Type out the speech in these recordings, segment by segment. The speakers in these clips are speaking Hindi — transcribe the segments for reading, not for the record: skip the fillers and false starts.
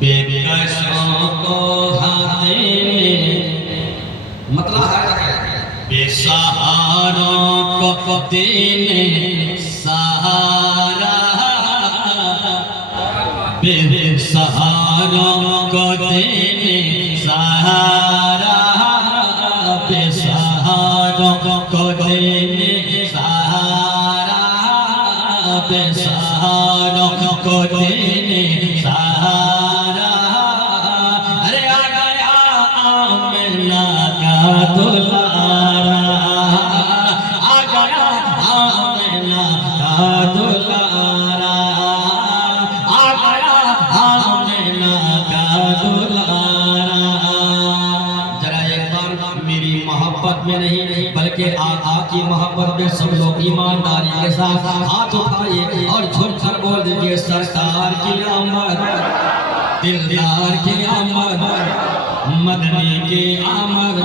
बेकसों को हाथे मतलब है बेसहारों को देने सहारा, बेसहारों को देने सहारा, बेसहारों को देने सहारा, बेसहारों को देने सहारा। अरे आ गया आमिना का दुलारा, आ गया आमिना का दुलारा, आ गया आमिना का दुलारा। जरा एक बार मेरी मोहब्बत में नहीं बल्कि आका की मोहब्बत में सब लोग ईमानदारी के साथ हाथ उठाइए और झूम कर बोल दीजिए सरकार की आमद, दिलदार की आमद, मदनी की आमद,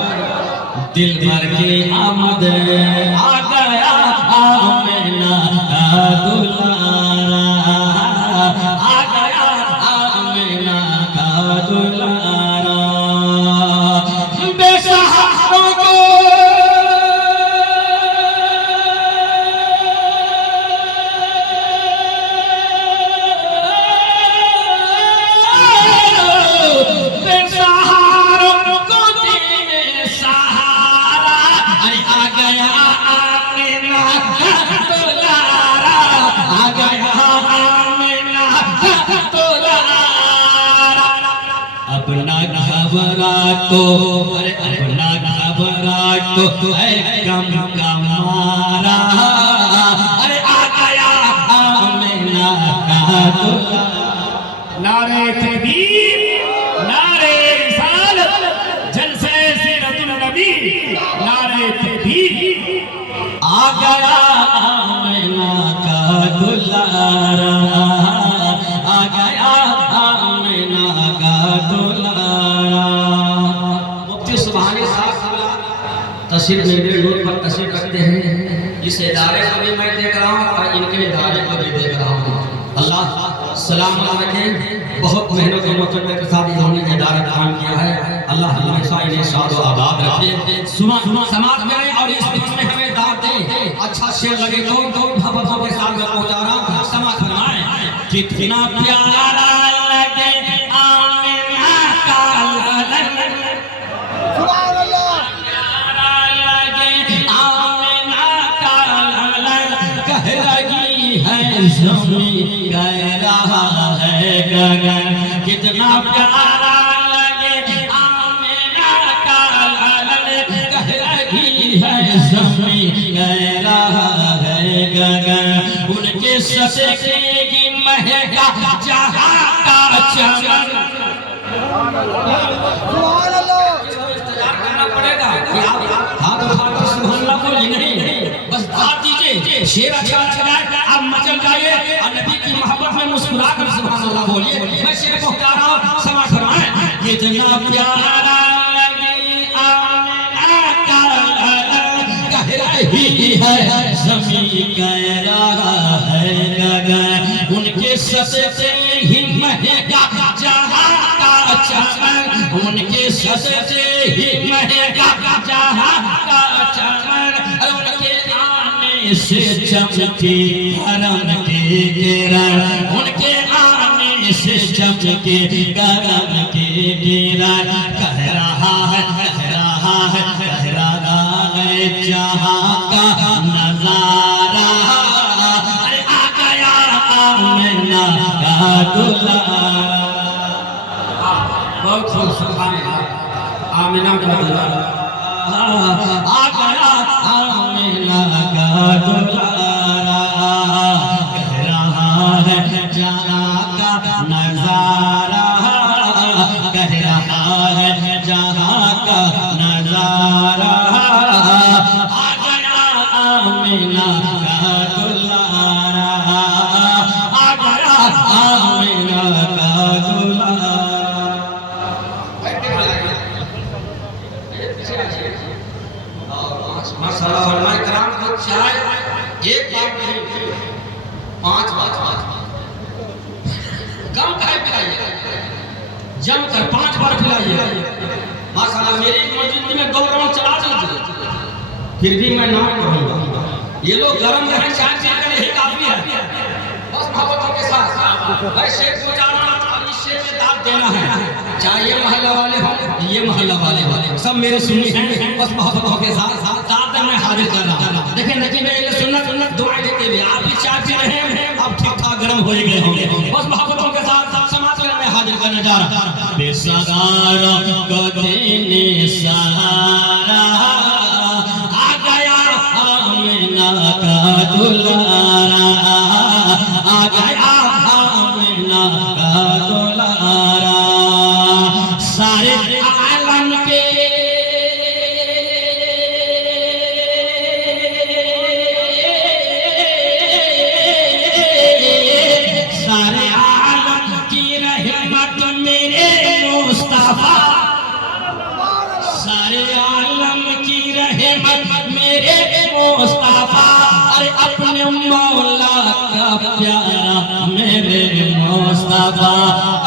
दिलबर की आमद। आ गया आमिना का दुलारा, आ गया आमिना का दुलारा। बेसहारों को अपना घबराहट तो अरे अपना घबराहट तो है गम का मारा। अरे आ गया आमिना का दुलारा। नारे तकबीर, नारे रिसालत, जलसे सीरतुन नबी, नारे तकबीर। आ गया आमिना का दुलारा, आ गया आमिना का दुलारा। मुफ्ती सुभानी साहब तशरीफ मेरे रोड पर तशरीफ रखते हैं। इस इदारे को भी मैं देख रहा हूँ और इनके इदारे को भी देख रहा हूँ। अल्लाह सलाम रखें। बहुत मेहनत और मुकद्दर के साथ इन्होंने इदारा काम किया है। अल्लाह हमेशा इन्हें शाद और आबाद रखे। समाज में और इस बीच में हमें दाद दें। अच्छा शेर लगे तो भवों के साथ में पहुंचा रहा हूं। समाज फरमाए कितना प्यारा लगे आमिना का लालन, सुभान अल्लाह, प्यारा लगे आमिना का लालन, कह रही है ज़मीं कह रहा है गगन। कितना प्यारा लगे आमिना का लालन, कह रही है ज़मीं कह रहा है गगन। उनके सदके की महका जहां का चमन। सुभान अल्लाह, इंतजार करना पड़ेगा कि आप हाथ उठा कर सुभान अल्लाह बोलिए नहीं, बस दाद दीजिए। शेर अच्छा लग जाए आप मचल जाइए और नबी की मोहब्बत में मुस्कुरा कर सुभान अल्लाह बोलिए। मैं शेर को कह रहा हूं, समाज फरमाए कितना प्यारा लगे आमिना का लालन, कह रही है ज़मीं कह रहा है गगन। उनके सदके ही महका जहां का चमन, उनके सदके ही महका जहां का चमन। उनके आने से चमके करम के किरण, उनके आने से चमके करम के किरण। कह रहा है कह रहा है कह रहा है जहां का नजारा। अरे आ गया आमिना का दुलारा। बहुत खूब, सुभान अल्लाह, आमिना का दुलारा। आ गया आमिना का दुलारा, कह रहा है जहां का नजारा, कह रहा है जहां का नजारा। आ गया आमिना का दुलारा, आ गया आमिना का दुलारा। एक बात नहीं, 5 बात। पिलाइए, जमकर 5 बार पिलाइए। माशाल्लाह मेरी मस्जिद में 2 राउंड चला दीजिए, फिर भी मैं ना करूँगा। ये लोग गरम गरम चाय पीकर यही काफी है, बस मोहब्बतों के साथ ऐसे को जाना और इससे में दाद देना है। चाहे ये मोहल्ला वाले हो, ये मोहल्ला वाले सब मेरे सुन्नी हैं, बस मोहब्बतों के साथ दाद में हाजिर कर रहा। देखें मेरे सुन्नत दुआएं देते हुए आप भी चाय पी रहे हैं, अब ठीक ठाक गर्म हो गए होंगे, बस मोहब्बतों के साथ समाज में हाजिर करने जा रहा। बेसहारा को देने सहारा आ गया आमिना का दुलारा, आ गया आमिना का दुलारा। सारे आलम के सारे आलम की रहमत मेरे मुस्तफा, सारे आलम की रहमत मेरे मुस्तफा। अरे अपने मौला का प्यारा मेरे मुस्तफा,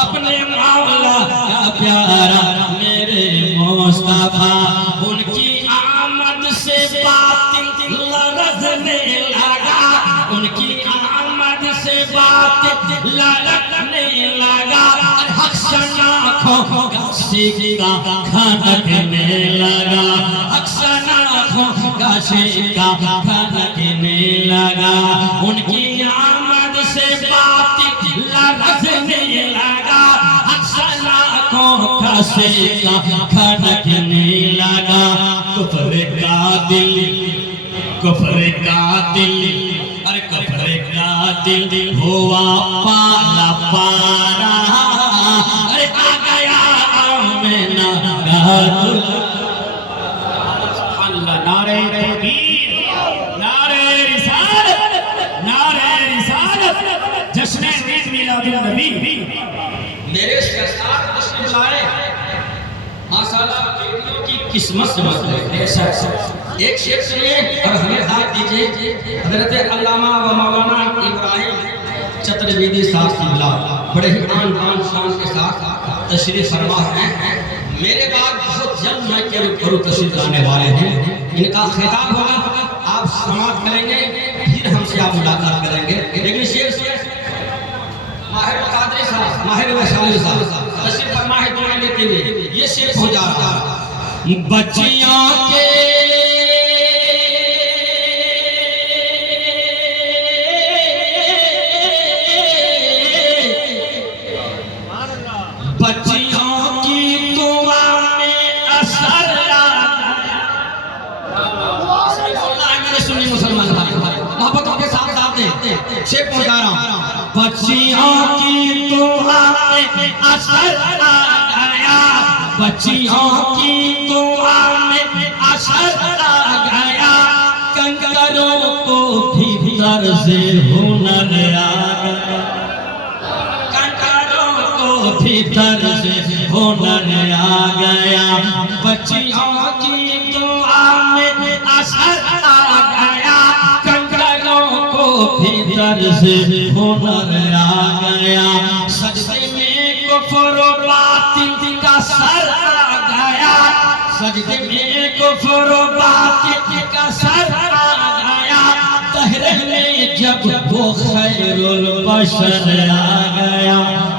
अपने मौला का प्यारा मेरे मुस्तफा। उनकी आमद से बात लरज़ने लगा, उनकी आमद से बात लरज़ने लगा। अक्सर आँखों का सिक्का खनकने लगा, अक्सर आँखों का सिक्का खनकने लगा। उनकी आमद से बात लरज़ने लगा, अक्सर आँखों का सिक्का खनकने लगा। कुफ्र का दिल, कुफ्र का दिल, अरे कुफ्र का दिल हुआ पाला पारा। अरे आ गया आमिना का दुलारा। नारे तकबीर, नारे रिसालत, नारे रिसालत, जश्न ईद मिलादुन नबी। मेरे सरकार तशरीफ लाए, माशाल्लाह बेटियों की किस्मत समझते हैं। एक शेर सुनिए और हमें हाथ दीजिए। हजरत अल्लामा व मौलाना इब्राहिम चतुर्वेदी साहब किबला बड़े ही आन बान शान के साथ तशरीफ फरमा हैं। मेरे बाद बहुत जल्द मैं के गुरु तशरीफ लाने वाले हैं, इनका खिताब होगा, आप समाप्त करेंगे, फिर हमसे आप मुलाकात करेंगे। लेकिन शेर से माहिर मुकादरी साहब, माहिर वैशाली साहब तशरीफ फरमा है दुआएं लेते हुए ये शेर पहुंचा रहा। बच्चियों के बच्चियों की दुआ में असर मेरे सुन्नी मुसलमान भाई मोहब्बतों के साथ साथ दे शेर पहुंचा रहा हूं। बच्चियों की दुआ में असर आ गया, बच्चियों की दुआ में असर आ गया। कंकरों को भीतर से हुनर आ गया, कंकरों को भीतर से हुनर आ गया। बच्चियों की दुआ में असर आ गया, कंकरों को भीतर से हुनर आ गया। सजदे में कुफ्र बातिल का सर आ गया, सजदे में कुफ्र बातिल का सर आ गया। तहरे में जब वो खैरुल बशर आ गया,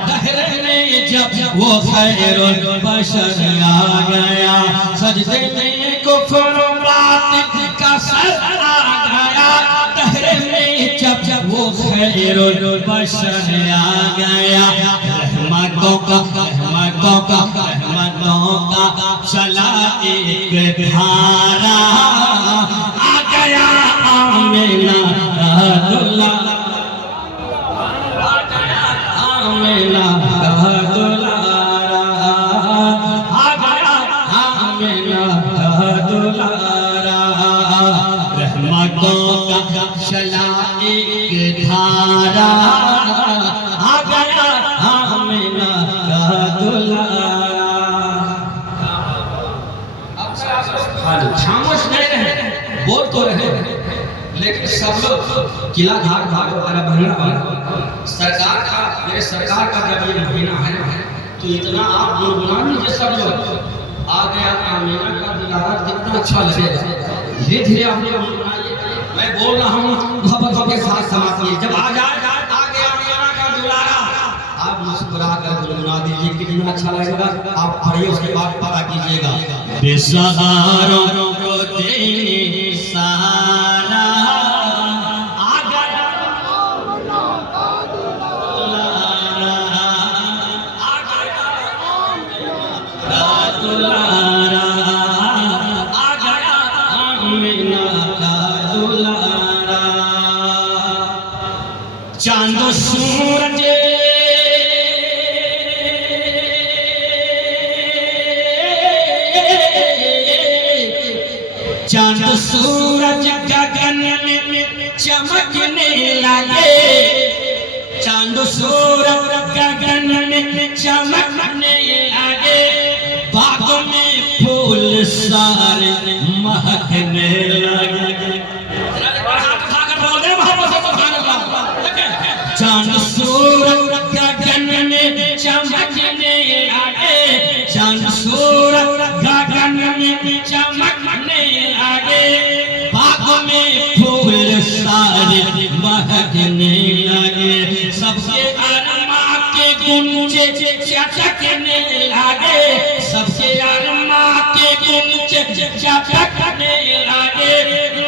तहरे में जब वो खैरुल बशर आ गया। सजदे में कुफ्र बातिल का सर आ गया, तहरे में जब वो खैरुल बशर आ गया। रहमतों का चला एक धारा, आ गया आमिना का दुलारा, आ गया आमिना का दुलारा, आ गया आमिना का दुलारा। रहमतों का चला एक धारा, आ गया आमिना का दुलारा। खामोश नहीं रहे, बोल तो रहे, लेकिन सब लोग किला घाट भागो वाला बहना वाला सरकार का, मेरे सरकार का जब ये महीना है तो इतना आप गुनगुना लीजिए सब लोग। आ गया आमीना का दिलारा, कितना अच्छा लगेगा। धीरे धीरे आप लोग गुनगुनाइए, मैं बोल रहा हूँ मोहब्बतों के साथ समाप्ति। जब आ गया आमीना का दुलारा, आप मुस्कुरा कर गुनगुना दीजिए, कितना अच्छा लगेगा। आप पढ़िए, उसके बाद पता कीजिएगा। बेसहारों को देने सहारा आ गया दुलारा, आ गया आमीना का दुलारा। चांद सूरज चांद सूरज गगन में चमकने लगे, चांद सूरज गगन में चमकने लगे, बाग में फूल सारे महकने लगे। चांद सूरज गगन में चमकने लगे, चांद सूरज गगन में चमकने लगे, बाग में फूल सारे महकने लगे। सबसे अरमा के गुंजे चटकने लगे, सबसे अरमा के गुंजे चटकने लगे,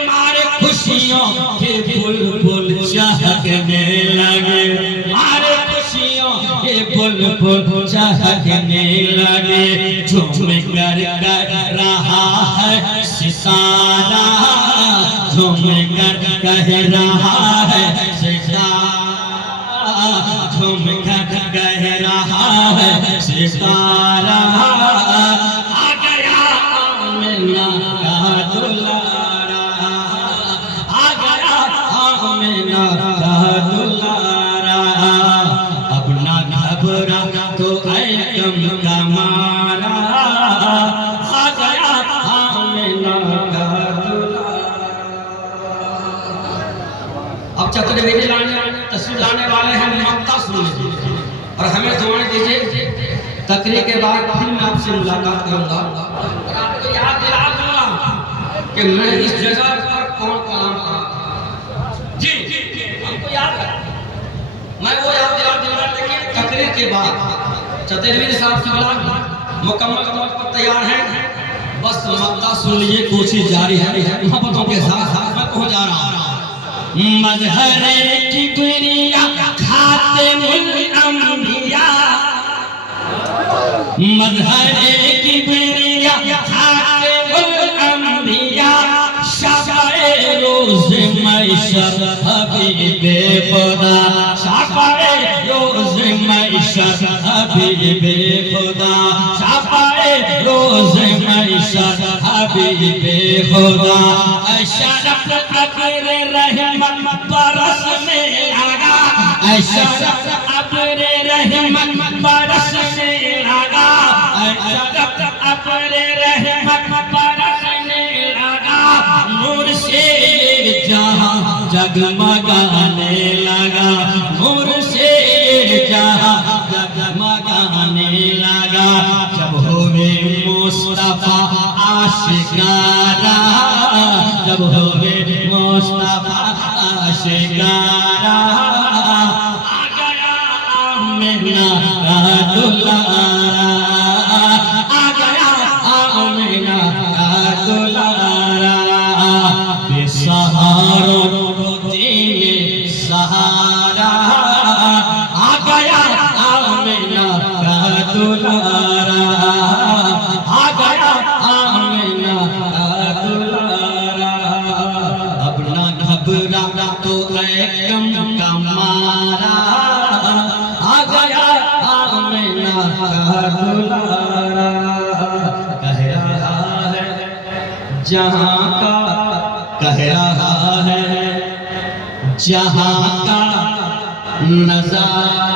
मारे खुशियों के बुलबुल चहकने लगे, मारे खुशियों के बुलबुल चहकने लगे। झूम कर रहा है सितारा, झूम कर कह रहा है सितारा, झूम कर कह रहा है सितारा। आ गया आमीना का दुलारा, आ गया आमीना का दुलारा। अब ना घबरा तो ऐ गम का मारा, आ गया आमीना का दुलारा। अब चतुर्वेदी तस्वीर लाने वाले हैं, ममता सुनिए और हमें दुआएं दीजिए। तकरीर के बाद फिर मैं आपसे मुलाकात करूंगा और आपको याद दिला दूंगा कि मैं इस जगह पर कौन काम करा। जी हमको याद है, मैं वो याद दिला दूंगा। लेकिन तकरीर के बाद चतुर्वेदी साहब की औलाद मुकम्मल तौर पर तैयार है, बस ममता सुन लीजिए, कोशिश जारी है। मोहब्बतों के साथ साथ मैं पहुंच जा रहा हूँ। मजहरे की दुनिया खातिमुल अंबिया, मजहरे की दुनिया खातिमुल अंबिया, शाफए रोज़ महशर हबीबे खुदा, शाफए रोज़ महशर हबीबे खुदा, शाफए रोज़ महशर हबीबे खुदा। शरफ अब्र रहमत बरसने लगा, शरफ अब्र रहमत बरसने लगा, शरफ अब्र रहमत बरसने लगा, नूर से जहां जगमगाने लगा, नूर से जहां जगमगाने लगा। जब हुए मुस्तफा आशिकारा, जब हुए मुस्तफा आशिकारा, आ गया आमीना का दुलारा, आ गया आमीना का दुलारा। बेसहारों को देने सहारा, आ गया आमीना का दुलारा, आ गया आमीना का दुलारा। अब ना घबरा तो ऐ गम का मारा, आ गया आमीना का दुलारा। कह रहा है जहाँ का, कह रहा है जहाँ का नजारा,